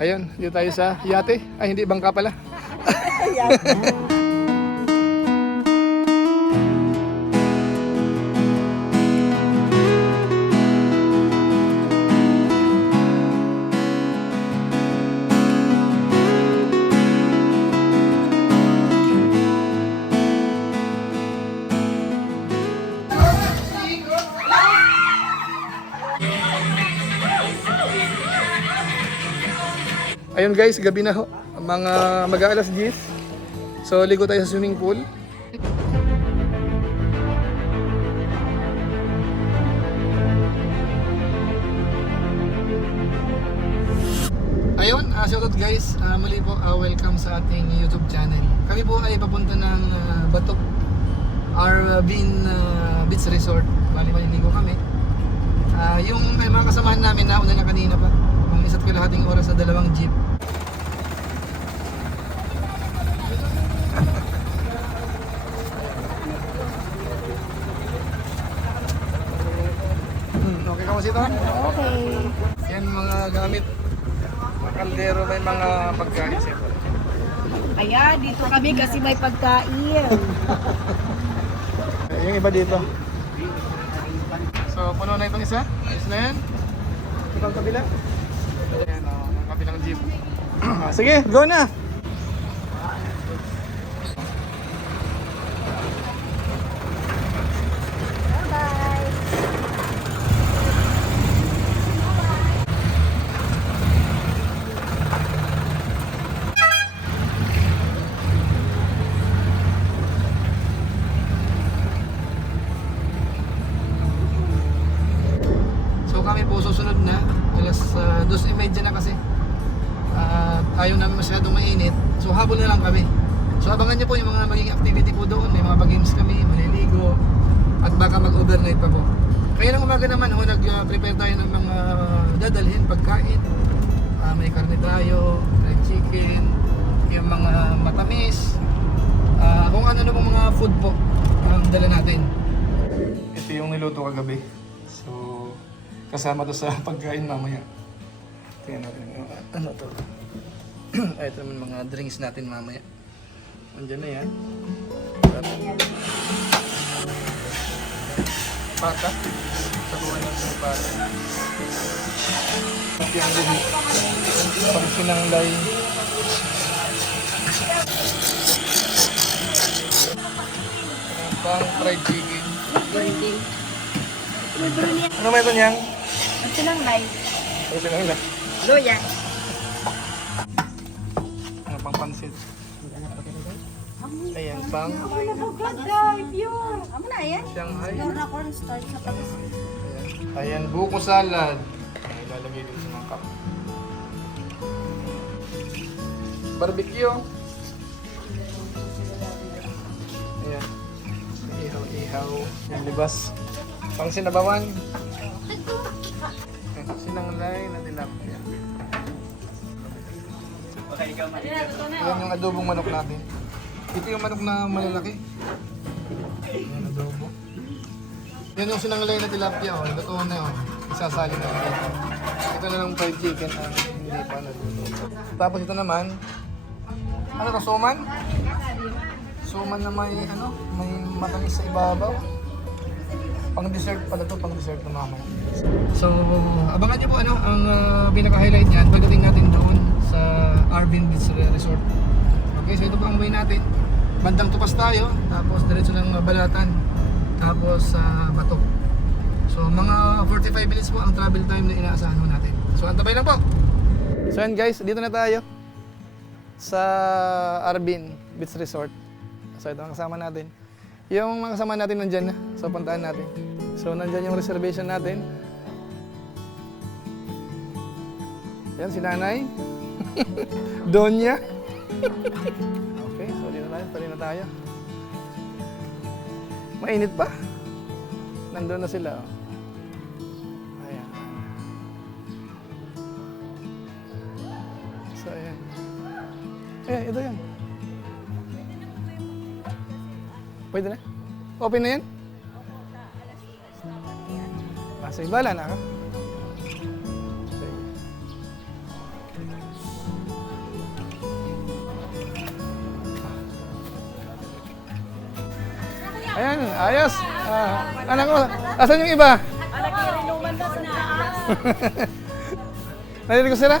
Ayun, dito tayo sa yate. Ay, hindi, bangka pala. Ayun guys, gabi na ho. Mga mag-aalas 10. So, ligo tayo sa swimming pool. Ayun, shoutout guys. Muli po, welcome sa ating YouTube channel. Kami po ay papunta ng Batok Arvin Beach Resort. Bali, maliligo kami. Yung mga kasamahan namin na una na kanina pa. Mga isa't kalahating oras sa dalawang jeep. Okay ka mo sito? Okay. Yan mga gamit. Mga kaldero, may mga pagkain sito. Kaya dito kami kasi may pagkain. Yung iba dito. So, puno na itong isa. Ayos na yan. Ibang kabila. Ayan o, ang kabilang jeep. Sige, go na! Bye! So kami po susunod na. Alas 2:30 na kasi. At ayaw namin masyadong mainit. So habol na lang kami. So abangan nyo po yung mga magiging activity po doon. May mga games kami, maliligo. At baka mag-overnight pa po. Kaya ng umaga naman ho, nag-prepare tayo ng mga dadalhin, pagkain. May karne tayo, fried chicken, yung mga matamis. Kung ano na po mga food po ang dala natin. Ito yung niluto kagabi. So, kasama to sa pagkain mamaya. Tingnan natin. Ano to? Ito naman mga drinks natin mamaya. Andiyan na yan. Pata. Sabuhan natin yung pata. At yung buhi. Pang sinanglay. Pang fried chicken. Ano may ito niyang? At silang live. Ano sinanglay? Luya. Ano pang pansit? Ayan, pang Pure. Amo na yan. Shanghai. Pure na cornstarch sa pag Ayan, ayan buko salad. Ay, lalagay dito sa mga cup. Barbecue. Ayan. Ihaw-ihaw. Yung libas. Pang sinabawan. Sinanglay na tilapia. Ayan yung adobong manok natin. Ito yung manok na malalaki. Ayan, adobo. Yan yung sinanglay na tilapia, oh. Luto na yun. Isasali na lang ito. Ito na lang fried chicken ang hindi pa naluto. Tapos ito naman, ano to, suman? Suman na may, may matamis sa ibabaw. Pang dessert pala to, pang dessert na mamaya. So, abangan nyo po ang pinaka-highlight niyan pagdating natin doon sa Arvin Beach Resort. Okay, so ito po ang way natin. Bandang Tupas tayo, tapos diretso ng Balatan, tapos sa Batok. So mga 45 minutes po ang travel time na inaasahan mo natin. So antabay lang po. So yan guys, dito na tayo sa Arvin Beach Resort. So ito ang kasama natin. Yung mga kasama natin nandyan na. So puntahan natin. So nandyan yung reservation natin. Yan si Nanay. Donya. Okay, so dito na tayo. Pali na tayo. Mainit pa. Nandun na sila. Ayan. So ayan. Ayan, ito yan. Pwede na? Open na yan? Sige, bala na ka. Sige. Ayan, ayos. Anak ko, asan yung iba? Anak ko rin naman na sa taas. Narinig ko sila?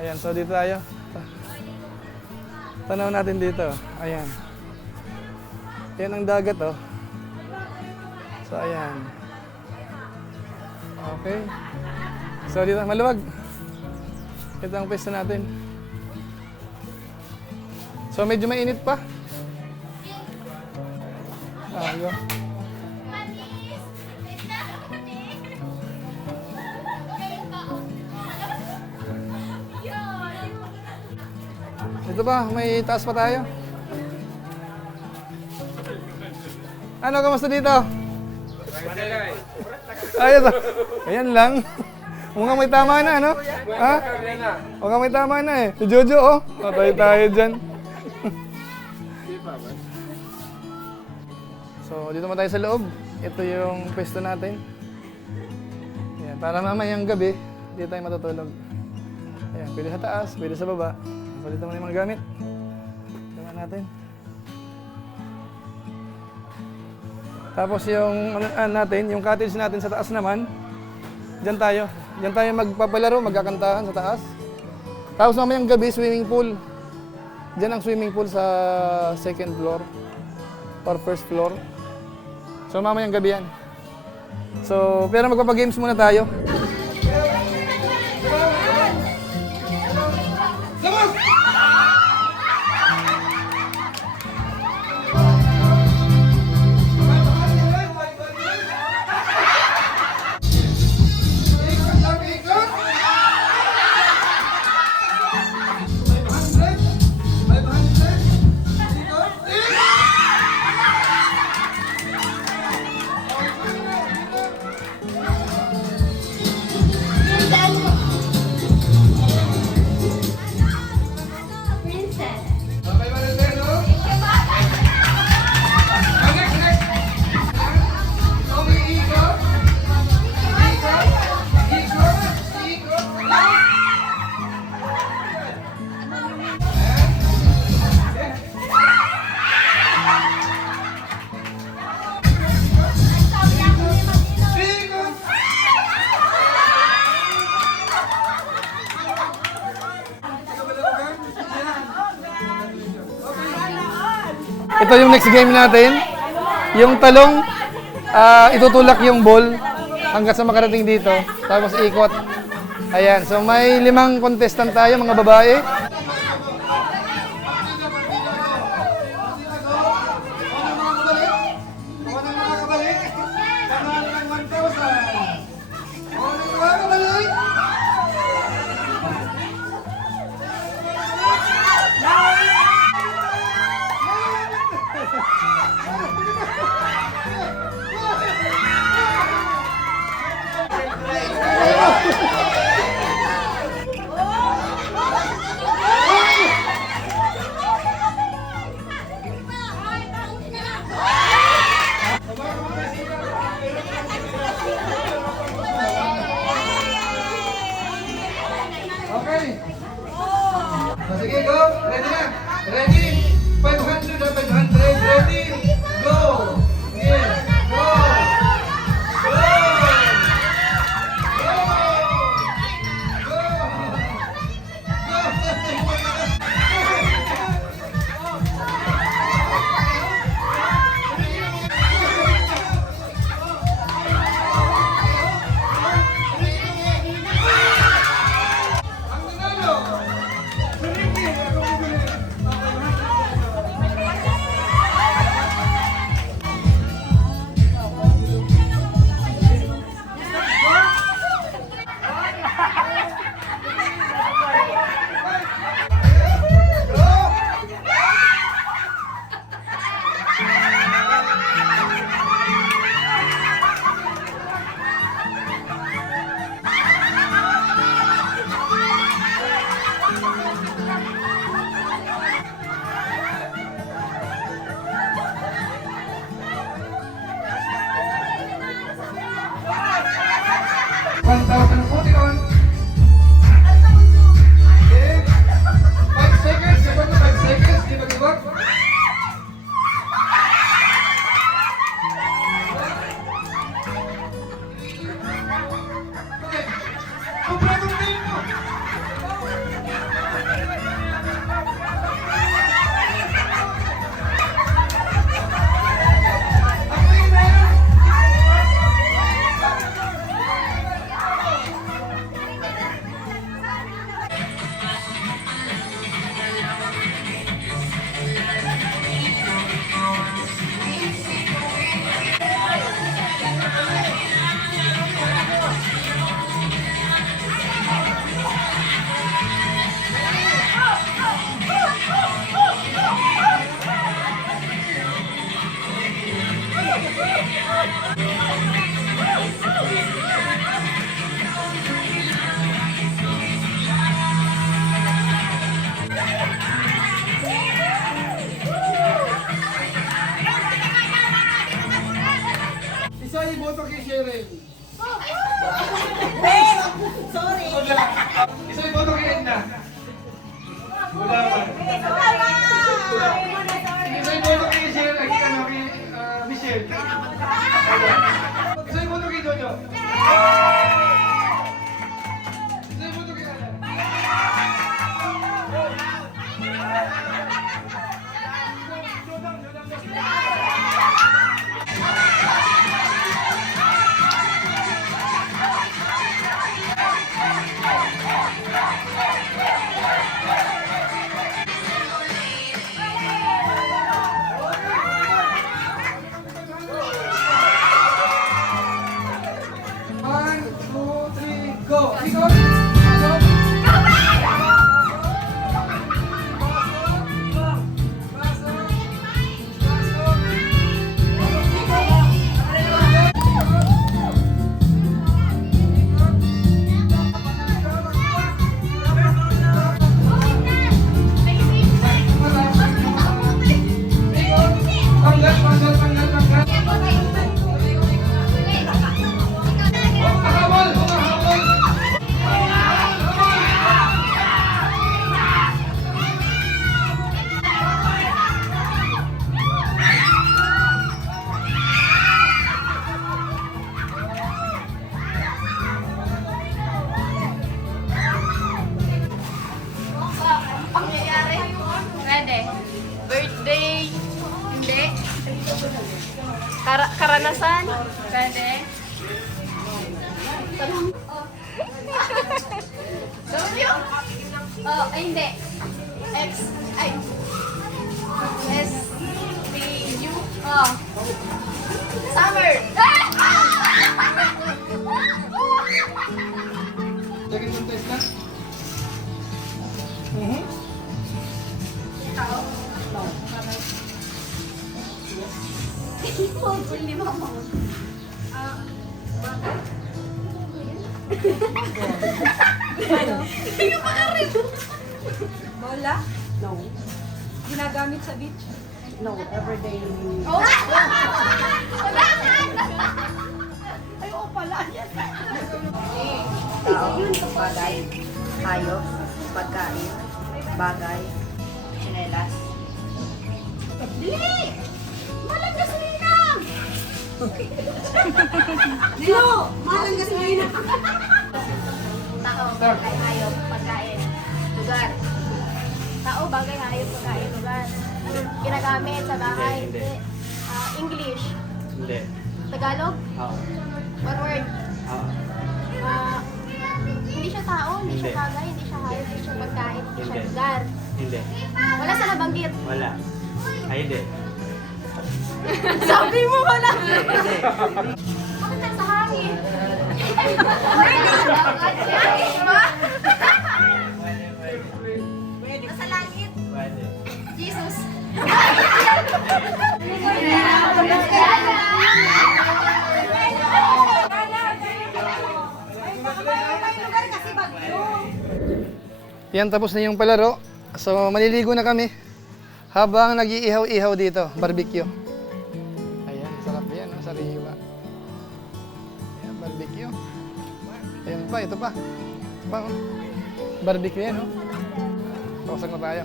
Ayan, so dito tayo. Tanaw natin dito. Ayan. Yan ang dagat, oh. So, ayan. Okay. So, dito, maluwag. Ito ang pwesto natin. So, medyo mainit pa. Yun. Ito pa, may taas pa tayo. Ano, kamusta dito? Ayos. Ayan lang. Mukhang may tama na, ano? Ha? Mukhang may tama na eh. Si Jojo, oh. Tayo dyan. So, dito mo tayo sa loob. Ito yung pwesto natin. Ayan, para mamayang gabi, dito tayo matutulog. Ayan, pwede sa taas, pwede sa baba. So, dito mo na yung mga gamit. Tama natin. Tapos yung natin, yung cottage natin sa taas naman, diyan tayo. Diyan tayo magpapalaro, magkakantahan sa taas. Tapos mamayang gabi, swimming pool. Diyan ang swimming pool sa second floor or first floor. So mamayang gabi yan. So, pero magpapagames muna tayo. Ito yung next game natin. Yung talong, itutulak yung ball hanggang sa makarating dito. Tapos ikot. Ayan. So may 5 contestant tayo, mga babae. Okay. So, sige, go. Ready na. Ready. 500 or 500. Ready. Go. Yeah. Go. Go. Ang nanalo. Kompletong team mo! Isa iboto kay Cheryl. Sorry. Isa iboto kay Edna. Wala man. Isa iboto kay Cheryl. Kay Michelle. Isa iboto kay Jojo. Isa iboto kay Alan. One, two, three, go! Ikot! Pasok! Panggal, panggal, panggal, panggal. Habol! Habol! Pangyayari? Pwede. Birthday? Hindi. Karanasan? Pwede. Sorry. Oh, ay hindi. X, ay. S, B, U. Oh. Summer. Second contest na? Hindi mo mo. Bola? No. Ginagamit sa beach? No, everyday. Oh! Ayoko pala. Tao, bagay, hayop, pagkain, bagay, tsinelas. Dili! Walang gasolina! No! Malang gasolina. Tao, bagay, hayop, pagkain, lugar. Tao, bagay, hayop, pagkain, lugar. Ginagamit sa bahay. Hindi. English. Hindi. Tagalog. Oo. One word. Oo. Hindi siya tao, hindi siya Hindi. bagay, hindi siya hayop, hindi siya pagkain, hindi siya Hindi. lugar. Hindi. Wala sa nabanggit. Wala. Ay, hindi. Sabi mo wala. Hindi. Bakit nasa hangin? Hangin ba? Nasa langit. Pwede. Jesus. Yan, tapos na yung palaro. So, maliligo na kami. Habang nag-iihaw-ihaw dito, barbecue. Ayan, sarap yan, no? Sariwa. Ayan, barbecue. Ayan pa, ito pa. Ito pa, oh. Barbecue yan, no? Pausag na tayo.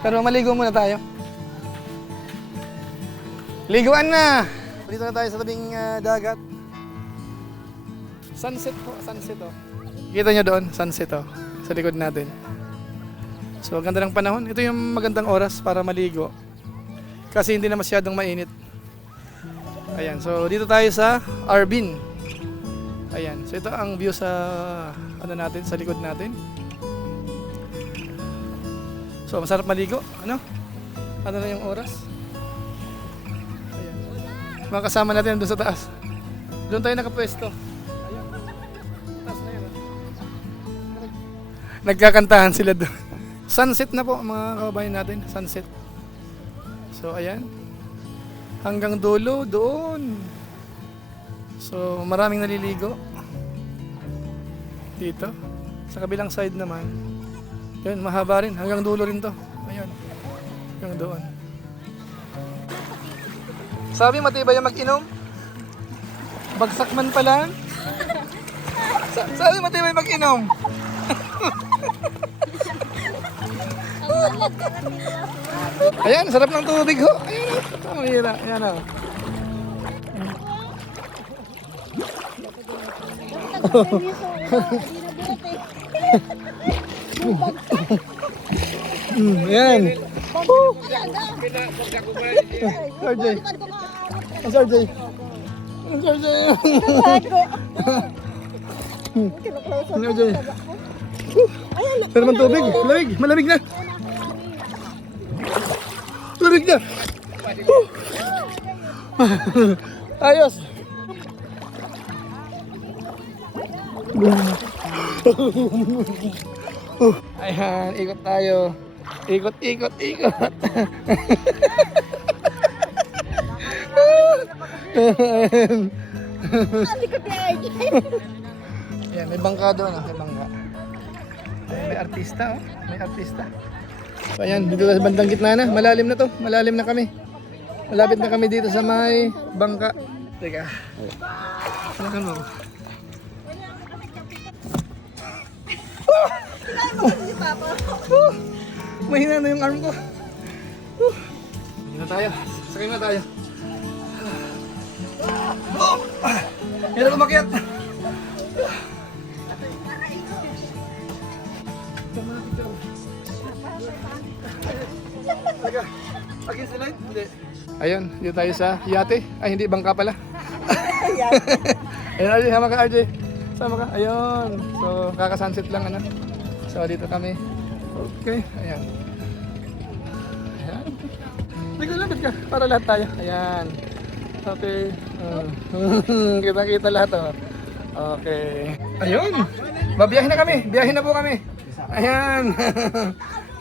Pero maligo muna tayo. Liguan na! Dito na tayo sa tabing dagat. Sunset po, sunset oh. Kita nyo doon, sunset oh, sa likod natin. So, ganda ng panahon. Ito yung magandang oras para maligo. Kasi hindi na masyadong mainit. Ayan, so dito tayo sa Arbin. Ayan, so ito ang view sa ano natin, sa likod natin. So, masarap maligo, ano? Ano na yung oras? Ayan. Mga kasama natin doon sa taas. Doon tayo nakapwesto. Ayan. Taas na yun. Nagkakantahan sila doon. Sunset na po mga kababayan natin, sunset. So ayan. Hanggang dulo doon. So maraming naliligo. Dito. Sa kabilang side naman. Yun, mahaba rin. Hanggang dulo rin to. Ayan. Hanggang doon. Sabi matibay yung mag-inom. Bagsak man pala. Sabi matibay mag-inom. Ayan, sarap ng tubig ho. Ayan o. Ang hira. Ayan o. Ayan. RJ. Ang RJ. Ang RJ. Ang RJ. Sarap ng tubig. Malamig. Malamig na. Malamig na. Ayos. Ayan, ikot tayo. Ikot, ikot, ikot. Ayan, may bangka doon. May bangka. Ayan, may artista. Oh. May artista. So, ayan, dito sa bandang gitna na. Malalim na to. Malalim na kami. Malapit na kami dito sa may bangka. Teka. Ano mo? Mahina na yung arm ko. Hindi na tayo. Sakay na tayo. Hindi na kumakyat. Again sa light? Hindi. Ayun, dito tayo sa yate. Ay, hindi, bangka pala. Ayun, RJ, sama ka RJ. Sama ka, ayun. So, kaka-sunset lang, ano. So, dito kami. Okay, ayan. Ayan. Lapit ka, para lahat tayo. Ayan. Okay. Kita-kita lahat, oh. Okay. Ayun. Babiyahin na kami. Biyahin na po kami. Ayan.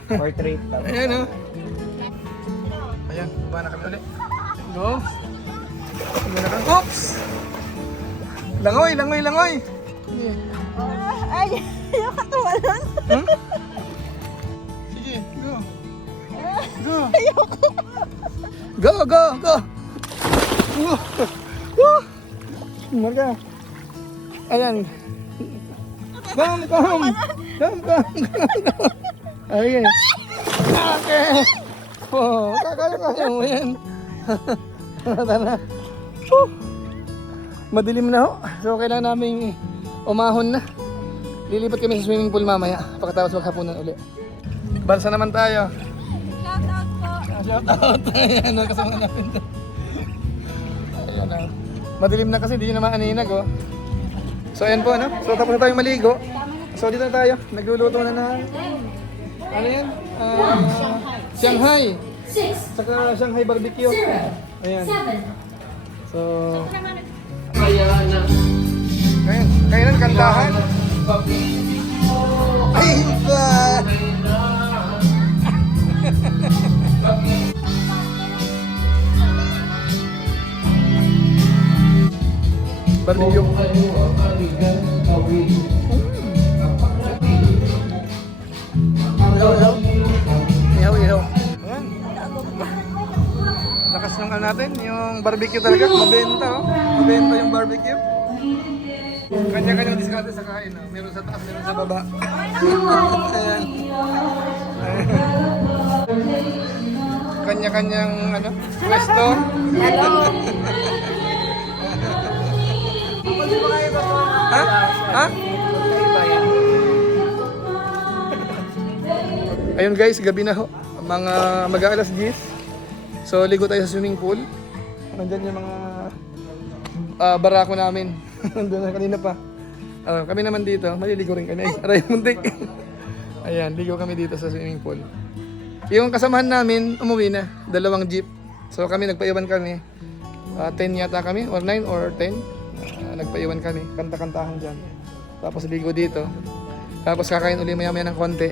Portrait. Ayan, oh. Ayan, baba na kami ulit. Go. Baba na kami. Oops! Langoy, langoy, langoy! Ay, yung katawa nun. Hmm? Sige, go. Go. Go, go, go. Marga. Ayan. Come, come. Come, come, come. Okay. Okay. Oh, kakaya mo yan. Tara. Madilim na ho. So kailangan namin umahon na. Lilipat kami sa swimming pool mamaya. Pagkatapos maghapunan uli. Balsa naman tayo. Shout out po. Shout out. Ayan, kasama namin to. Ayan na. Madilim na kasi, hindi nyo naman aninag oh. So ayan po, no? So tapos na tayong maligo. So dito na tayo. Nagluluto na ng ano yan? Shanghai. Saka Shanghai barbecue. Ayan. So kailan kantahan? Ay ba? Barbecue. Ihaw, ihaw. Ayan. Lakas ng ano natin, yung barbecue talaga, mabenta oh. Mabenta yung barbecue. Kanya-kanyang diskarte sa kain oh. Meron sa taas, meron sa baba. Ayan. Kanya-kanyang ano, pwesto. Hello. Ha? Ha? Ayun guys, gabi na ho. Mga mag-aalas 10. So, ligo tayo sa swimming pool. Nandyan yung mga barako namin. Nandun na kanina pa. Kami naman dito, maliligo rin kami. Aray, muntik. Ayan, ligo kami dito sa swimming pool. Yung kasamahan namin, umuwi na. 2 jeep. So kami, nagpaiwan kami. 10 yata kami, or 9 or 10. Nagpaiwan kami, kanta-kantahan dyan. Tapos ligo dito. Tapos kakain uli maya-maya ng konti.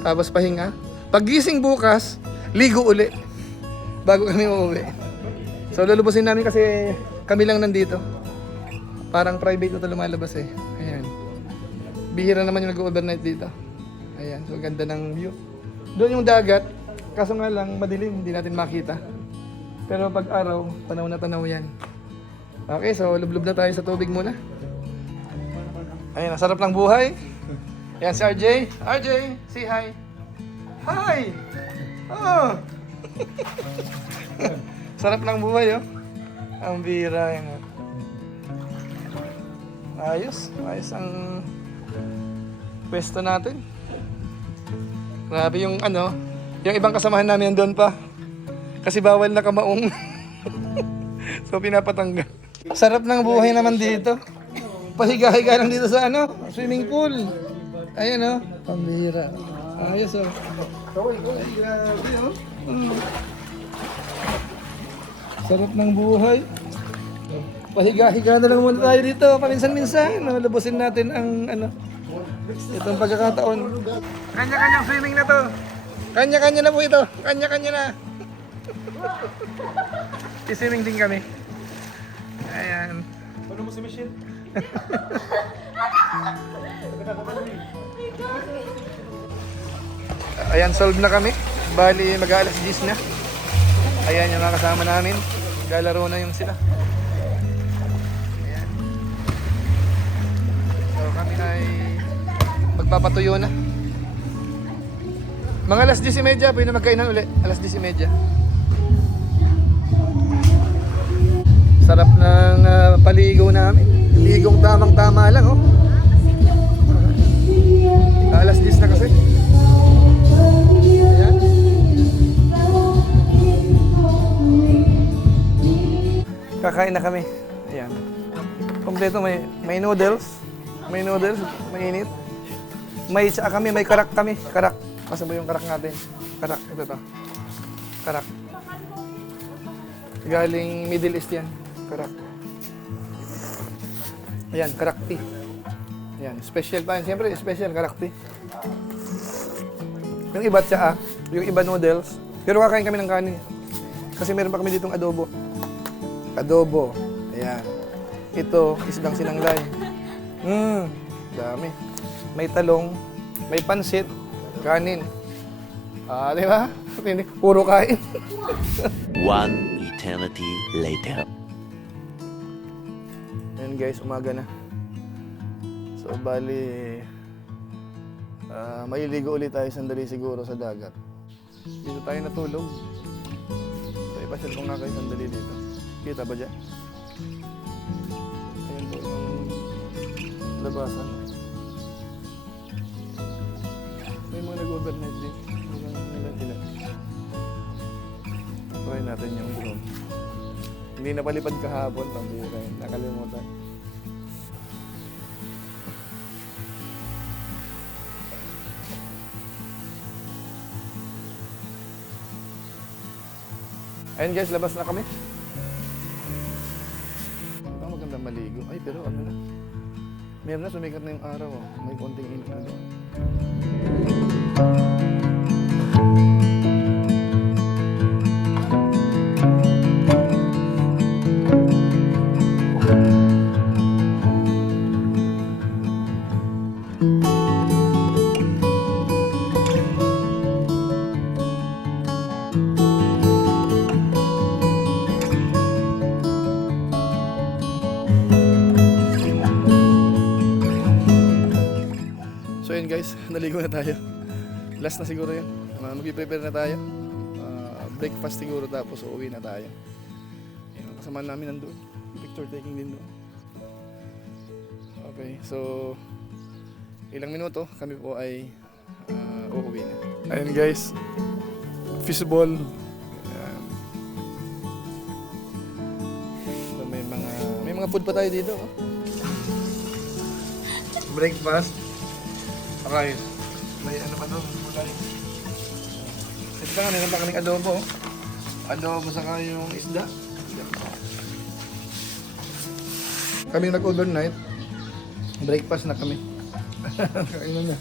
Tapos pahinga. Paggising bukas, ligo uli. Bago kami uuwi. So lulubusin namin kasi kami lang nandito. Parang private ito lumalabas eh. Ayan. Bihira naman yung nag-overnight dito. Ayan, so ganda ng view. Doon yung dagat, kaso nga lang madilim, hindi natin makita. Pero pag araw, tanaw na tanaw yan. Okay, so lublub na tayo sa tubig muna. Ayan, ang sarap ng buhay. Ayan si RJ. RJ, say hi. Hi! Oh! Sarap ng buhay, oh. Ang bira yan, oh. Ayos ang pwesto natin. Grabe yung yung ibang kasamahan namin doon pa. Kasi bawal na kamaong. So pinapatanggal. Sarap ng buhay naman dito. Pahiga-higa lang dito sa swimming pool. Ayan oh, pambira. Ayos oh. Ay, grabe oh. Sarap ng buhay. Pahiga-higa na lang muna tayo dito, paminsan-minsan. Lubusin natin ang itong pagkakataon. Kanya-kanyang swimming na to. Kanya-kanya na po ito. Kanya-kanya na. I-swimming din kami. Ayan. Ano mo si Michelle? Ayan, solve na kami. Bali, mag-aalas 10 na. Ayan yung mga kasama namin. Galaro na yung sila. Kami ay magpapatuyo na. Mga alas 10:30, pwede na magkainan ulit. Alas 10:30. Sarap ng paligo namin. Ligong tamang-tama lang, oh. Alas 10 na kasi. Ayan. Kakain na kami. Ayan. Kompleto, may noodles. May noodles, mainit. May tsaka kami, may karak kami. Karak. Masa ba yung karak natin? Karak, ito to. Karak. Galing Middle East yan. Karak. Ayan, karak tea. Ayan, special pa yan. Siyempre, special karak tea. Yung iba tsaa, yung iba noodles. Pero kakain kami ng kanin. Kasi meron pa kami ditong adobo. Adobo. Ayan. Ito, isdang sinanglay. Dami. May talong, may pansit, kanin. Di ba? Puro kain. One eternity later. Ayan guys, umaga na. So, bali, mailigo ulit tayo sandali siguro sa dagat. Dito tayo natulog. So, ipasyal ko nga kayo sandali dito. Kita ba dyan? Ayan po yung labasan. May mga nag-overnight din. Ilan. Try natin yung drone. Hindi napalipad kahapon, pambira yun. Nakalimutan. Ayun guys, labas na kami. Ito magandang maligo. Ay, pero ano na. Meron na, sumikat na yung araw. Oh. May konting init na doon. So yun guys, naligo na tayo. Last na siguro yun. Mag-prepare na tayo. Breakfast siguro tapos uuwi na tayo. Yun, kasama namin nandun. Picture taking din doon. Okay, so ilang minuto kami po ay uuwi na. Ayun guys, fishball. Ayan. So may mga food pa tayo dito. Oh. Breakfast. Okay. May ano pa doon? Ito nga, meron pa kaming adobo. Adobo saka yung isda. Kami nag-overnight. Breakfast na kami. Kainan na.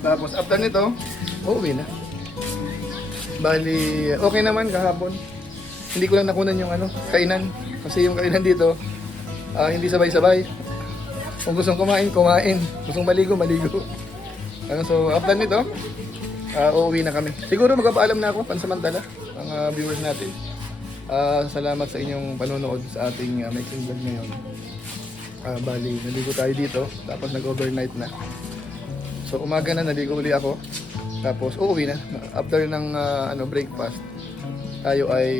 Tapos after nito, uuwi na. Bali, okay naman kahapon. Hindi ko lang nakunan yung kainan. Kasi yung kainan dito, hindi sabay-sabay. Kung gustong kumain, kumain. Gustong maligo, maligo. So after nito, uuwi na kami. Siguro magpapaalam na ako pansamantala ang viewers natin. Salamat sa inyong panonood sa ating making vlog ngayon. Bali, naligo tayo dito. Tapos nag-overnight na. So umaga na, naligo uli ako. Tapos uuwi na. After ng breakfast, tayo ay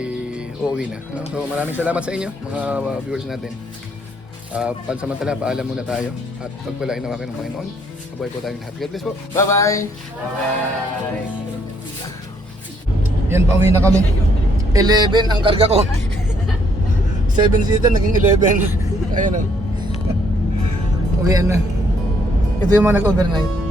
uuwi na. So maraming salamat sa inyo mga viewers natin. Pansamantala, paalam muna tayo. At pagpalain nawa kayo ng Panginoon. Mabuhay po tayong lahat. God bless po. Bye-bye! Bye-bye! Yan, pauwi na kami. 11 ang karga ko. 7-seater, naging 11. Ayan o. Uwian na. Ito yung mga nag-overnight.